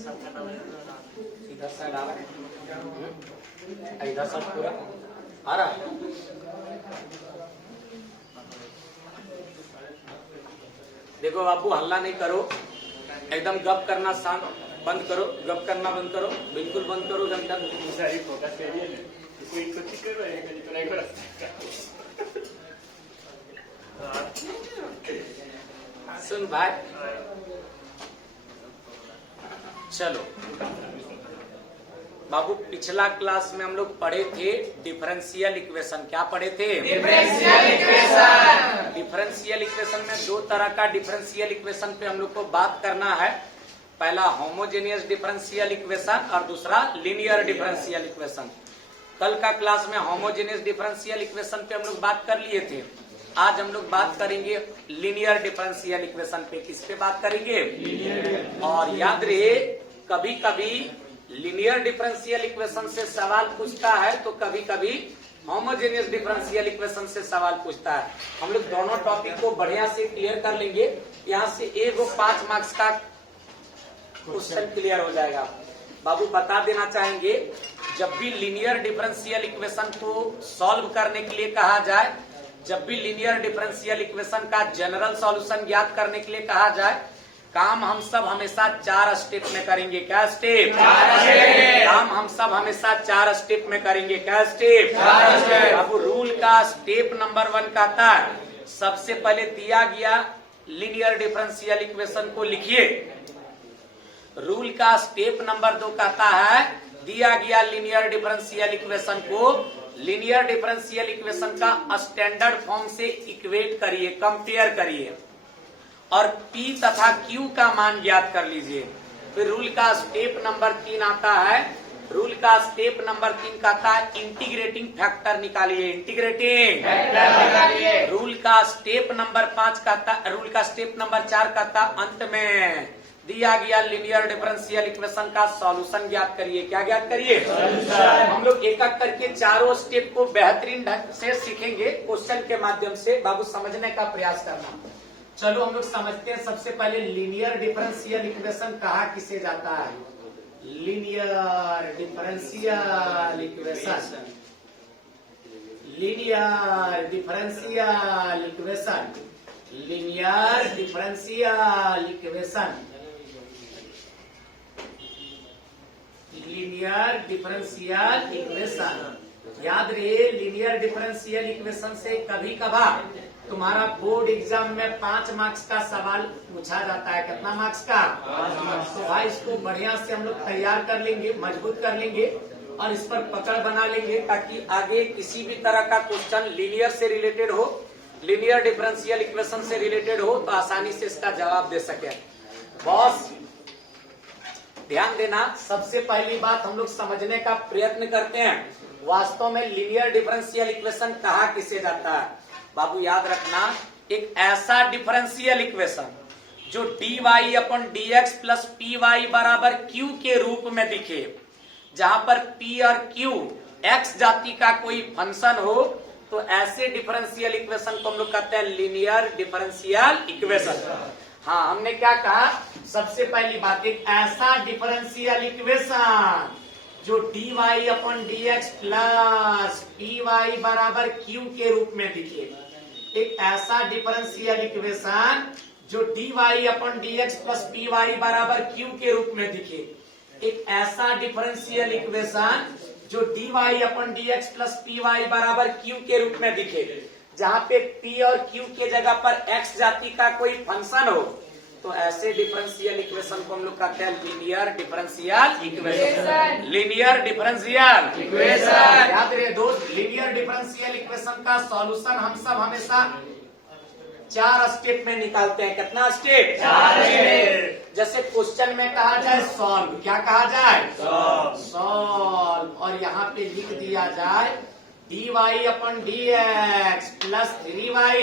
इधर साइड आ रहा है, इधर साइड पूरा आ रहा है। देखो बाबू, हल्ला नहीं करो, एकदम गप करना शांत बंद करो, गप करना बंद करो, बिल्कुल बंद करो घंटा। सुन भाई, चलो बाबू, पिछला क्लास में हम लोग पढ़े थे डिफरेंशियल इक्वेशन। क्या पढ़े थे? Differential equation. डिफरेंशियल इक्वेशन में दो तरह का डिफरेंशियल इक्वेशन पे हम लोग को बात करना है। पहला होमोजेनियस डिफरेंशियल इक्वेशन और दूसरा लीनियर डिफरेंशियल इक्वेशन। कल का क्लास में होमोजेनियस डिफरेंशियल इक्वेशन पे हम लोग बात कर लिए थे। आज हम लोग बात करेंगे लीनियर डिफरेंशियल इक्वेशन पे। किस पे बात करेंगे? और याद रहे, कभी कभी लीनियर डिफरेंशियल इक्वेशन से सवाल पूछता है तो कभी कभी होमोजेनियस डिफरेंशियल इक्वेशन से सवाल पूछता है। हम लोग दोनों टॉपिक को बढ़िया से क्लियर कर लेंगे। यहाँ से एक 5 मार्क्स का क्वेश्चन क्लियर हो जाएगा। बाबू बता देना चाहेंगे, जब भी लीनियर डिफरेंशियल इक्वेशन को सॉल्व करने के लिए कहा जाए, जब भी लीनियर डिफरेंशियल इक्वेशन का जनरल सॉल्यूशन ज्ञात करने के लिए कहा जाए, काम हम सब हमेशा 4 स्टेप में करेंगे। क्या स्टेप? काम हम सब हमेशा 4 स्टेप में करेंगे। क्या स्टेप? अब रूल का स्टेप नंबर 1 कहता है, सबसे पहले दिया गया लीनियर डिफरेंशियल इक्वेशन को लिखिए। रूल का स्टेप नंबर 2 कहता है, दिया गया लीनियर डिफरेंशियल इक्वेशन को लीनियर डिफरेंशियल इक्वेशन का स्टैंडर्ड फॉर्म से इक्वेट करिए, कंपेयर करिए और P तथा Q का मान ज्ञात कर लीजिए। फिर रूल का स्टेप नंबर 3 आता है। रूल का स्टेप नंबर 3 कहता है इंटीग्रेटिंग फैक्टर निकालिए। इंटीग्रेटिंग फैक्टर निकालिए। रूल का स्टेप नंबर 5 कहता, रूल का स्टेप नंबर 4 कहता, अंत में दिया गया लीनियर डिफरेंशियल इक्वेशन का सॉल्यूशन ज्ञात करिए। क्या ज्ञात करिए? हम लोग एक एक करके चारों स्टेप को बेहतरीन ढंग से सीखेंगे क्वेश्चन के माध्यम से। बाबू समझने का प्रयास करना। चलो हम लोग समझते हैं। सबसे पहले लीनियर डिफरेंशियल इक्वेशन कहा किसे जाता है? Linear differential equation. Linear differential equation. Linear differential equation. Linear differential equation. याद रहे, लीनियर डिफरेंशियल इक्वेशन से कभी कभार तुम्हारा बोर्ड एग्जाम में 5 मार्क्स का सवाल पूछा जाता है। कितना मार्क्स का? 5 मार्क्स। तो भाई इसको बढ़िया से हम लोग तैयार कर लेंगे, मजबूत कर लेंगे और इस पर पकड़ बना लेंगे, ताकि आगे किसी भी तरह का क्वेश्चन लीनियर से रिलेटेड हो, लीनियर डिफरेंशियल इक्वेशन से रिलेटेड हो, तो आसानी से इसका जवाब दे सके। बॉस ध्यान देना, सबसे पहली बात हम लोग समझने का प्रयत्न करते हैं, वास्तव में लीनियर डिफरेंशियल इक्वेशन कहा किसे जाता है। बाबू याद रखना, एक ऐसा डिफरेंशियल इक्वेशन जो dy अपन dx प्लस py बराबर q के रूप में दिखे, जहां पर p और q x जाति का कोई फंक्शन हो, तो ऐसे डिफरेंशियल इक्वेशन को हम लोग कहते हैं लीनियर डिफरेंशियल इक्वेशन। हाँ, हमने क्या कहा? सबसे पहली बात, एक ऐसा डिफरेंशियल इक्वेशन जो dy अपन dx प्लस py बराबर q के रूप में दिखे। एक ऐसा डिफरेंशियल इक्वेशन जो dy अपन dx प्लस py बराबर q के रूप में दिखे। एक ऐसा डिफरेंशियल इक्वेशन जो dy अपन dx प्लस py बराबर q के रूप में दिखे, जहां पे p और q के जगह पर x जाति का कोई फंक्शन हो, तो ऐसे डिफरेंशियल इक्वेशन को हम लोग कहते हैं linear differential equation. Linear differential equation. याद रहे दोस्त, लीनियर डिफरेंशियल इक्वेशन का सॉल्यूशन हम सब हमेशा 4 स्टेप में निकालते हैं। कितना स्टेप? 4 स्टेप। जैसे क्वेश्चन में कहा जाए सॉल्व, क्या कहा जाए? सॉल्व। और यहाँ पे लिख दिया जाए dy अपन dx प्लस 3y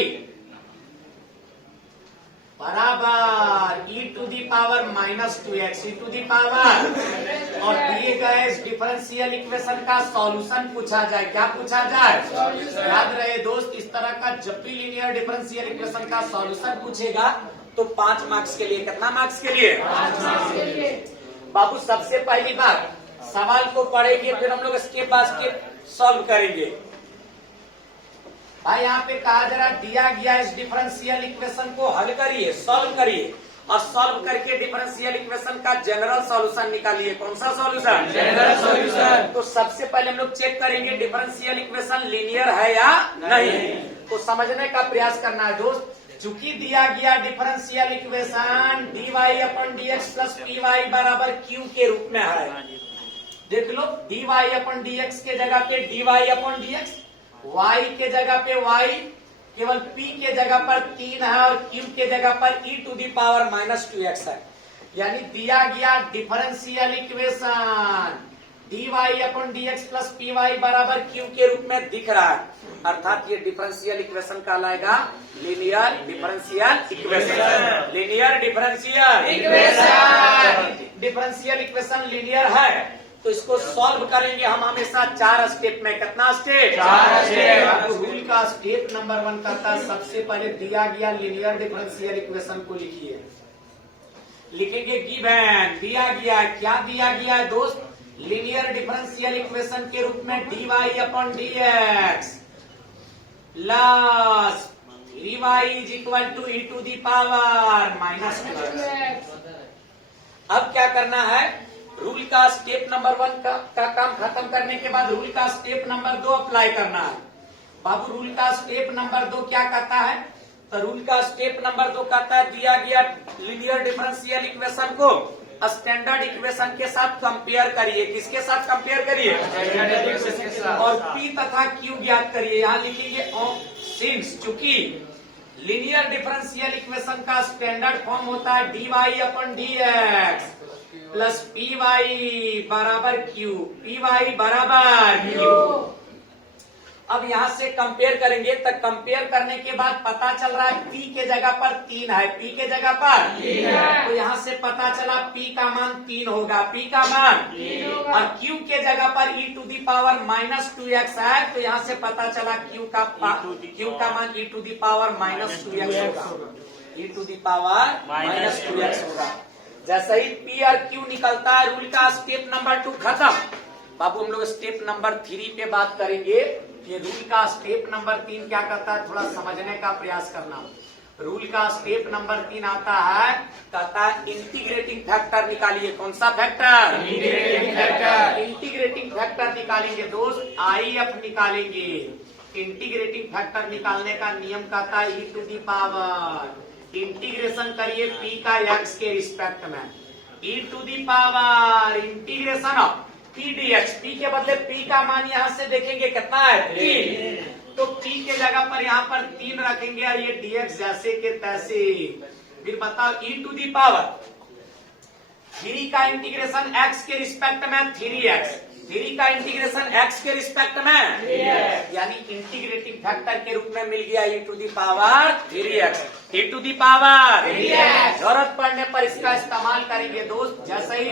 बराबर e to the power -2x e to the power, और दिए गए इस डिफरेंशियल इक्वेशन का सॉल्यूशन पूछा जाए। क्या पूछा जाए? याद रहे दोस्त, इस तरह का जब भी लीनियर डिफरेंशियल इक्वेशन का सॉल्यूशन पूछेगा तो 5 मार्क्स के लिए, कितना मार्क्स के लिए? 5 मार्क्स के लिए। बाबू सबसे पहली बात सवाल को पढ़ेंगे, फिर हम लोग स्टेप बाय स्टेप सॉल्व करेंगे। भाई यहाँ पे कहा जरा दिया गया इस डिफरेंशियल इक्वेशन को हल करिए, सॉल्व करिए और सॉल्व करके डिफरेंशियल इक्वेशन का जनरल सॉल्यूशन निकालिए। कौन सा सॉल्यूशन? General solution. तो सबसे पहले हम लोग चेक करेंगे डिफरेंशियल इक्वेशन लीनियर है या नहीं। तो समझने का प्रयास करना है दोस्त। चूंकि दिया गया डिफरेंशियल इक्वेशन dy अपन dx प्लस py बराबर q के रूप में है। देख लो dy अपन dx के जगह पे dy अपन dx, y के जगह पे y, केवल p के जगह पर 3 है और q के जगह पर e to the power -2x है। यानी दिया गया डिफरेंशियल इक्वेशन dy अपन dx प्लस py बराबर q के रूप में दिख रहा है, अर्थात ये डिफरेंशियल इक्वेशन कहलाएगा linear differential equation. Linear differential equation, differential equation linear है तो इसको सॉल्व करेंगे हम हमेशा 4 स्टेप में। कितना स्टेप? 4 स्टेप। रूल का स्टेप नंबर 1 करता है सबसे पहले दिया गया लीनियर डिफरेंशियल इक्वेशन को लिखिए। लिखेंगे गिवन, दिया गया, क्या दिया गया है दोस्त? लीनियर डिफरेंशियल इक्वेशन के रूप में dy अपन dx plus 3y is equal to e to the power -2x। अब क्या करना है? रूल का स्टेप नंबर 1 का काम खत्म करने के बाद रूल का स्टेप नंबर 2 अप्लाई करना है। बाबू रूल का स्टेप नंबर 2 क्या कहता है? तो रूल का स्टेप नंबर 2 कहता है दिया गया लीनियर डिफरेंशियल इक्वेशन को स्टैंडर्ड इक्वेशन के साथ कंपेयर करिए। किसके साथ कंपेयर करिए? और P तथा Q ज्ञात करिए। यहाँ लिखेंगे सिंस चूंकि लीनियर डिफरेंशियल इक्वेशन का स्टैंडर्ड फॉर्म होता है dy अपन dx प्लस py बराबर q, py बराबर q। अब यहाँ से कंपेयर करेंगे तो कंपेयर करने के बाद पता चल रहा है p के जगह पर 3 है, p के जगह पर 3 है। तो यहाँ से पता चला p का मान 3 होगा, p का मान 3 होगा। और q के जगह पर e to the power -2x है तो यहाँ से पता चला q का मान e to the power -2x होगा, e to the power -2x होगा। जैसे ही P और Q निकलता है रूल का स्टेप नंबर 2 खत्म। बाबू हम लोग स्टेप नंबर 3 पे बात करेंगे। ये रूल का स्टेप नंबर 3 क्या करता है, थोड़ा समझने का प्रयास करना। रूल का स्टेप नंबर 3 आता है, कहता है इंटीग्रेटिंग फैक्टर निकालिए। कौन सा factor? Integrating factor. Integrating factor निकालेंगे दोस्त, IF निकालेंगे। इंटीग्रेटिंग फैक्टर निकालने का नियम कहता है e to the power, integration करिए p का x के रिस्पेक्ट में, e to the power integration of p dx। p के बदले p का मान यहाँ से देखेंगे कितना है 3, तो p के जगह पर यहाँ पर 3 रखेंगे और ये dx जैसे के तैसे। फिर बताओ e टू दी पावर 3 का इंटीग्रेशन x के रिस्पेक्ट में 3x, 3 का इंटीग्रेशन x के रिस्पेक्ट में 3x, यानी इंटीग्रेटिंग फैक्टर के रूप में मिल गया e to the power 3x, e to the power 3x। जरूरत पड़ने पर इसका इस्तेमाल करेंगे दोस्त। जैसे ही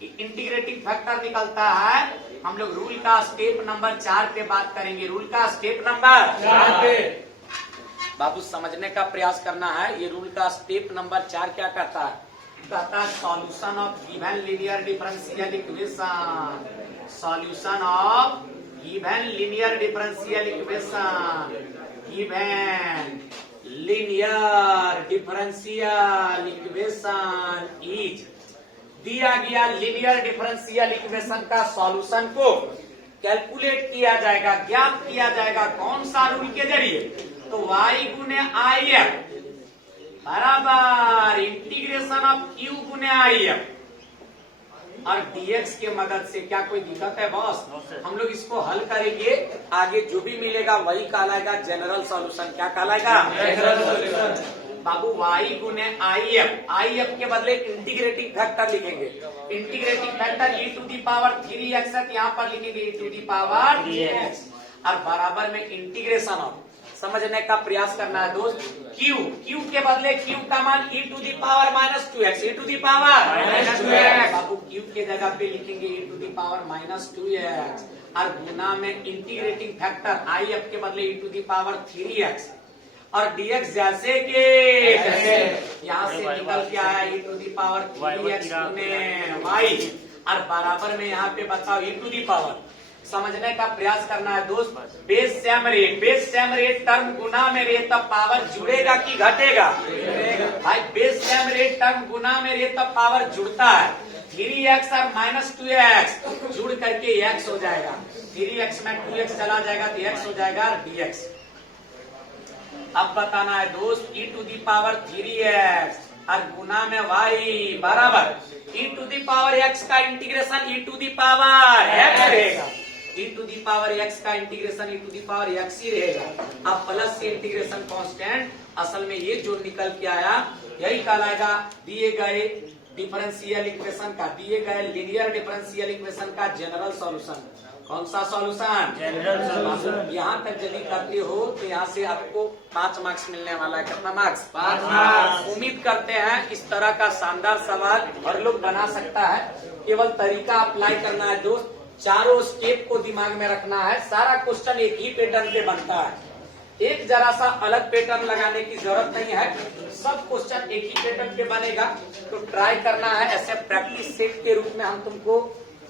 इंटीग्रेटिंग फैक्टर निकलता है हम लोग रूल का स्टेप नंबर 4 पे बात करेंगे। रूल का स्टेप नंबर 4 पे बाबू समझने का प्रयास करना है। ये रूल का स्टेप नंबर 4 क्या कहता है? कहता है solution of given linear differential equation, solution of given linear differential equation, given linear differential equation is, दिया गया लीनियर डिफरेंशियल इक्वेशन का सॉल्यूशन को कैलकुलेट किया जाएगा, ज्ञात किया जाएगा। कौन सा रूल के जरिए? तो y गुने IF बराबर इंटीग्रेशन ऑफ q गुने IF और dx के मदद से। क्या कोई दिक्कत है बॉस? हम लोग इसको हल करेंगे, आगे जो भी मिलेगा वही कहलाएगा जनरल सॉल्यूशन। क्या कहलाएगा? General solution. बाबू y गुने IF के बदले इंटीग्रेटिंग फैक्टर लिखेंगे। Integrating factor e to the power 3x है, यहाँ पर लिखेंगे e to the power 3x और बराबर में इंटीग्रेशन ऑफ, समझने का प्रयास करना है दोस्त, Q के बदले Q का मान e to the power -2x, e to the power -2x। बाबू Q के जगह पे लिखेंगे e to the power -2x और गुना में इंटीग्रेटिंग फैक्टर IF के बदले e to the power 3x और dx जैसे के यहाँ से निकल के आया e to the power 3x गुने y और बराबर में यहाँ पे बताओ e टू दी पावर समझने का प्रयास करना है दोस्त। बेस सेम रेट टर्म गुना में रेट तब पावर जुड़ेगा कि घटेगा? भाई बेस सेम रेट टर्म गुना में रेट तब पावर जुड़ता है। 3x और -2x जुड़ करके x हो जाएगा। 3x में 2x चला जाएगा तो x हो जाएगा dx। अब बताना है दोस्त e to the power 3x और गुना में y बराबर e to the power x का integration e to the power x रहेगा। e to the power x का integration e to the power x ही रहेगा। अब प्लस से इंटीग्रेशन कांस्टेंट असल में ये जो निकल के आया यही कहलाएगा दिए गए डिफरेंशियल इक्वेशन का, दिए गए लीनियर डिफरेंशियल इक्वेशन का जनरल सॉल्यूशन। कौन सा सॉल्यूशन? General solution. यहाँ तक यदि करते हो तो यहाँ से आपको 5 मार्क्स मिलने वाला है। कितना मार्क्स? 5 मार्क्स। उम्मीद करते हैं इस तरह का शानदार सवाल हर लोग बना सकता है। केवल तरीका अप्लाई करना है दोस्त, चारों स्टेप को दिमाग में रखना है। सारा क्वेश्चन एक ही पैटर्न पे बनता है, एक जरा सा अलग पैटर्न लगाने की जरूरत नहीं है। सब क्वेश्चन एक ही पैटर्न पे बनेगा, तो ट्राई करना है। ऐसे प्रैक्टिस सेट के रूप में हम तुमको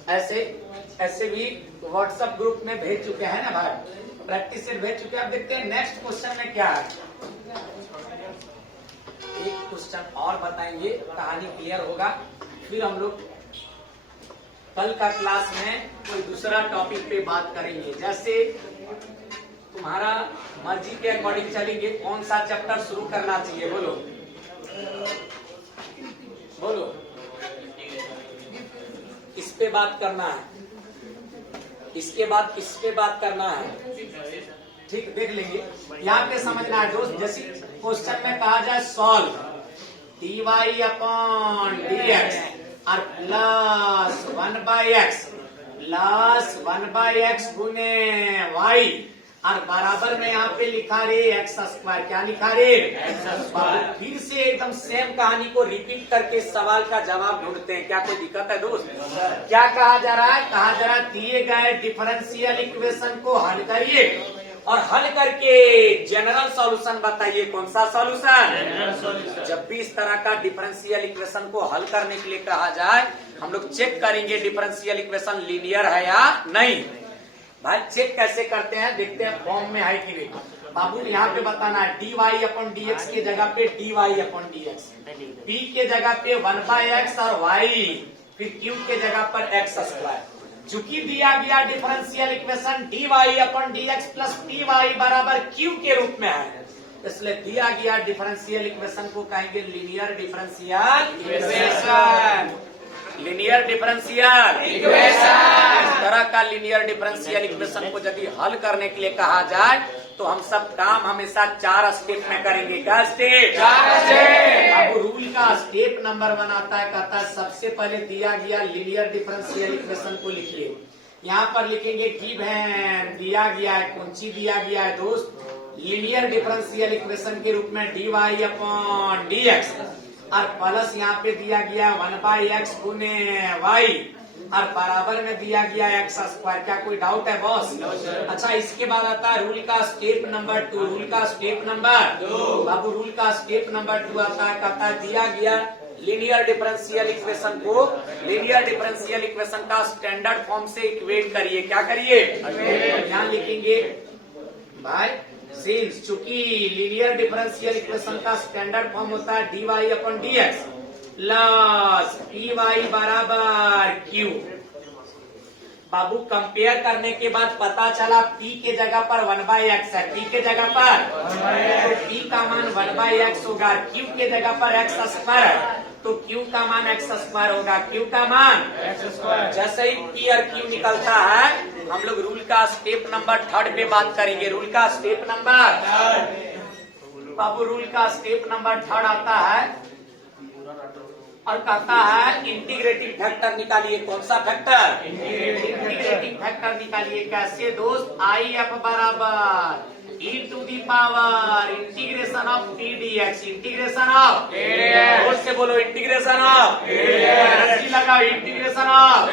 ऐसे भी व्हाट्सएप ग्रुप में भेज चुके हैं ना भाई, प्रैक्टिस सेट भेज चुके हैं। अब देखते हैं नेक्स्ट क्वेश्चन में क्या है। एक क्वेश्चन और बताएंगे, कहानी क्लियर होगा, फिर हम लोग कल का क्लास में कोई दूसरा टॉपिक पे बात करेंगे। जैसे तुम्हारा मर्जी के अकॉर्डिंग चलेंगे। कौन सा चैप्टर शुरू करना चाहिए? बोलो बोलो। इस पे बात करना है, इसके बाद किस पे बात करना है? ठीक, देख लेंगे। यहाँ पे समझना है दोस्त, जैसे क्वेश्चन में कहा जाए सॉल्व dy अपॉन dx और प्लस 1/x गुने y और बराबर में यहाँ पे लिखा रे एक्स स्क्वायर। क्या लिखा रे? X square. फिर से एकदम सेम कहानी को रिपीट करके सवाल का जवाब ढूंढते हैं। क्या कोई दिक्कत है दोस्त? क्या कहा जा रहा है? कहा जा रहा है दिए गए डिफरेंशियल इक्वेशन को हल करिए और हल करके जनरल सॉल्यूशन बताइए। कौन सा सॉल्यूशन? General solution. जब भी इस तरह का डिफरेंशियल इक्वेशन को हल करने के लिए कहा जाए, हम लोग चेक करेंगे डिफरेंशियल इक्वेशन लीनियर है या नहीं। भाई चेक कैसे करते हैं देखते हैं, फॉर्म में है कि नहीं। बाबू यहाँ पे बताना है dy अपॉन dx के जगह पे dy अपॉन dx, p के जगह पे 1/x और y, फिर q के जगह पर x स्क्वायर। चूंकि दिया गया differential equation dy upon dx plus py बराबर q के रूप में है, इसलिए दिया गया डिफरेंशियल इक्वेशन को कहेंगे linear differential equation. Linear differential equation. इस तरह का लीनियर डिफरेंशियल इक्वेशन को यदि हल करने के लिए कहा जाए तो हम सब काम हमेशा 4 स्टेप में करेंगे। क्या स्टेप? 4 स्टेप। अब रूल का स्टेप नंबर 1 आता है, कहता है सबसे पहले दिया गया लीनियर डिफरेंशियल इक्वेशन को लिखिए। यहाँ पर लिखेंगे गिवन, दिया गया है, कौन सी दिया गया है दोस्त? लीनियर डिफरेंशियल इक्वेशन के रूप में dy अपॉन dx और प्लस यहाँ पे दिया गया 1/x गुने y और बराबर में दिया गया एक्स स्क्वायर। क्या कोई डाउट है बॉस? अच्छा, इसके बाद आता है रूल का स्टेप नंबर 2। रूल का स्टेप नंबर 2 बाबू, रूल का स्टेप नंबर 2 आता है, कहता है दिया गया लीनियर डिफरेंशियल इक्वेशन को लीनियर डिफरेंशियल इक्वेशन का स्टैंडर्ड फॉर्म से इक्वेट करिए। क्या करिए? यहाँ लिखेंगे भाई सिंस चूंकि लीनियर डिफरेंशियल इक्वेशन का स्टैंडर्ड फॉर्म होता है dy upon dx plus py बराबर q। बाबू कंपेयर करने के बाद पता चला p के जगह पर 1/x है, p के जगह पर तो p का मान 1/x होगा, q के जगह पर x स्क्वायर है तो q का मान x स्क्वायर होगा, q का मान x स्क्वायर। जैसे ही p और q निकलता है हम लोग रूल का स्टेप नंबर 3 पे बात करेंगे। रूल का स्टेप नंबर 3 बाबू, रूल का स्टेप नंबर 3 आता है और कहता है इंटीग्रेटिंग फैक्टर निकालिए। कौन सा फैक्टर? इंटीग्रेटिंग फैक्टर निकालिए। कैसे दोस्त? IF बराबर e to the power integration of p dx, integration of जोर से बोलो, इंटीग्रेशन ऑफ एनर्जी लगाओ, integration of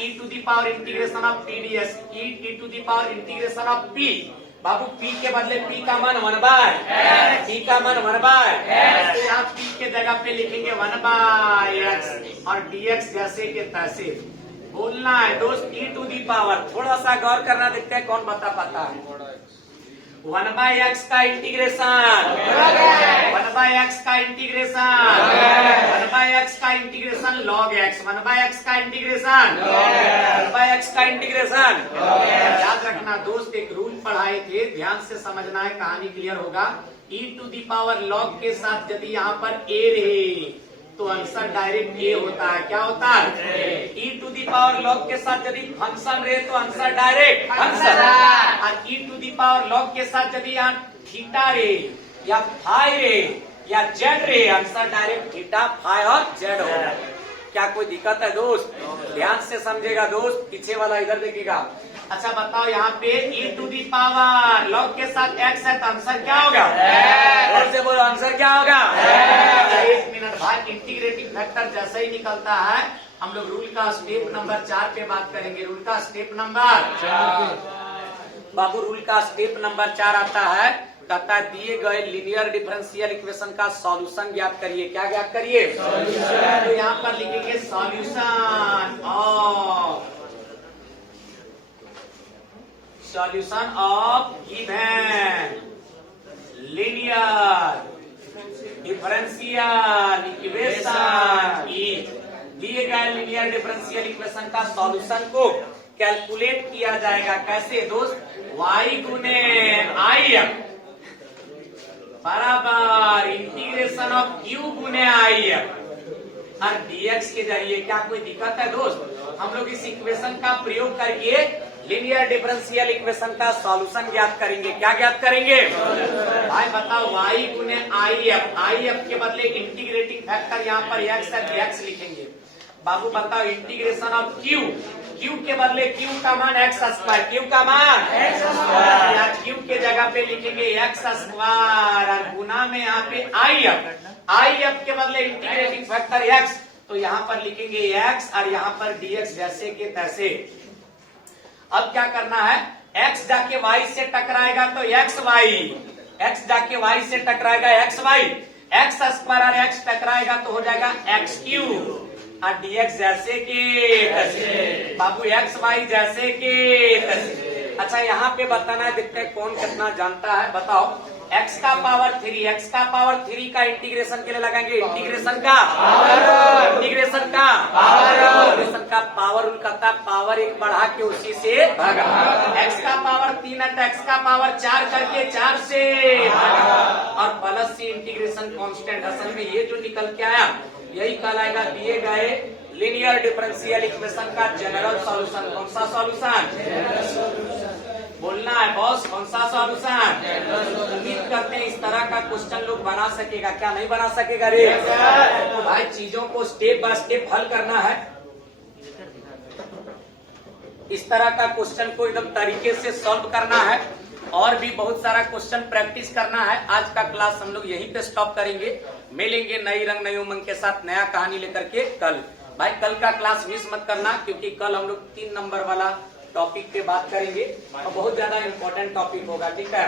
e to the power integration of p dx, e to the power integration of p बाबू P के बदले P का मान 1/, P का मान 1/, तो यहाँ P के जगह पे लिखेंगे 1/x और dx जैसे के तैसे बोलना है दोस्त। e टू दी पावर, थोड़ा सा गौर करना, देखते हैं कौन बता पाता है। 1/x का इंटीग्रेशन, 1/x का इंटीग्रेशन, 1/x का इंटीग्रेशन log x, 1/x का इंटीग्रेशन 1/x का इंटीग्रेशन। याद रखना दोस्त, एक रूल पढ़ाए थे, ध्यान से समझना है, कहानी क्लियर होगा। e to the power log के साथ यदि यहाँ पर a रहे तो आंसर डायरेक्ट a होता है। क्या होता है? e to the power log के साथ यदि फंक्शन रहे तो आंसर डायरेक्ट फंक्शन, और e to the power log के साथ यदि यहाँ थीटा रे या फाई रे या जेड रे, आंसर डायरेक्ट थीटा फाई और जेड होगा। क्या कोई दिक्कत है दोस्त? ध्यान से समझेगा दोस्त, पीछे वाला इधर देखिएगा। अच्छा बताओ, यहाँ पे e to the power log के साथ x है तो आंसर क्या होगा? और से बोलो, आंसर क्या होगा? एक मिनट भाई, इंटीग्रेटिंग फैक्टर जैसा ही निकलता है हम लोग रूल का स्टेप नंबर 4 पे बात करेंगे। रूल का स्टेप नंबर 4 बाबू, रूल का स्टेप नंबर 4 आता है, कहता है दिए गए लीनियर डिफरेंशियल इक्वेशन का सॉल्यूशन ज्ञात करिए। क्या ज्ञात करिए? सॉल्यूशन। तो यहाँ पर लिखेंगे solution of given linear differential equation. दिए गए लीनियर डिफरेंशियल इक्वेशन का सॉल्यूशन को कैलकुलेट किया जाएगा। कैसे दोस्त? y गुने आई एफ बराबर इंटीग्रेशन ऑफ q गुने आई एफ और dx के जरिए। क्या कोई दिक्कत है दोस्त? हम लोग इस इक्वेशन का प्रयोग करके लीनियर डिफरेंशियल इक्वेशन का सॉल्यूशन ज्ञात करेंगे। क्या ज्ञात करेंगे भाई बताओ? y गुने आई एफ के बदले इंटीग्रेटिंग फैक्टर यहाँ पर x है, x लिखेंगे। बाबू बताओ, इंटीग्रेशन ऑफ q के बदले q का मान x स्क्वायर, q का मान x स्क्वायर, q के जगह पे लिखेंगे x स्क्वायर और गुना में यहाँ पे आई एफ के बदले इंटीग्रेटिंग फैक्टर x, तो यहाँ पर लिखेंगे x और यहाँ पर dx जैसे के तैसे। अब क्या करना है? x जाके y से टकराएगा तो x जाके y से टकराएगा xy, x स्क्वायर और x टकराएगा तो हो जाएगा x3 और dx जैसे के तैसे। बाबू xy जैसे के तैसे। अच्छा यहाँ पे बताना है, देखते हैं कौन कितना जानता है। बताओ, x का पावर 3 का इंटीग्रेशन के लिए लगाएंगे। इंटीग्रेशन का पावर रूल कहता है पावर 1 बढ़ा के उसी से भागा। x का पावर 3 है तो x का पावर 4 करके 4 से भागा और प्लस से इंटीग्रेशन कांस्टेंट। असल में ये जो निकल के आया यही कहलाएगा दिए गए लीनियर डिफरेंशियल इक्वेशन का जनरल सॉल्यूशन। कौन सा सॉल्यूशन? बोलना है बॉस, कौन सा सॉल्यूशन? उम्मीद करते हैं इस तरह का क्वेश्चन लोग बना सकेगा। क्या नहीं बना सकेगा रे? तो भाई चीजों को स्टेप बाय स्टेप हल करना है। इस तरह का क्वेश्चन को एकदम तरीके से सॉल्व करना है और भी बहुत सारा क्वेश्चन प्रैक्टिस करना है। आज का क्लास हम लोग यहीं पे स्टॉप करेंगे। मिलेंगे नई रंग नई उमंग के साथ नया कहानी लेकर के कल। भाई कल का क्लास मिस मत करना, क्योंकि कल हम लोग 3 नंबर वाला टॉपिक पे बात करेंगे और बहुत ज्यादा इम्पोर्टेंट टॉपिक होगा। ठीक है?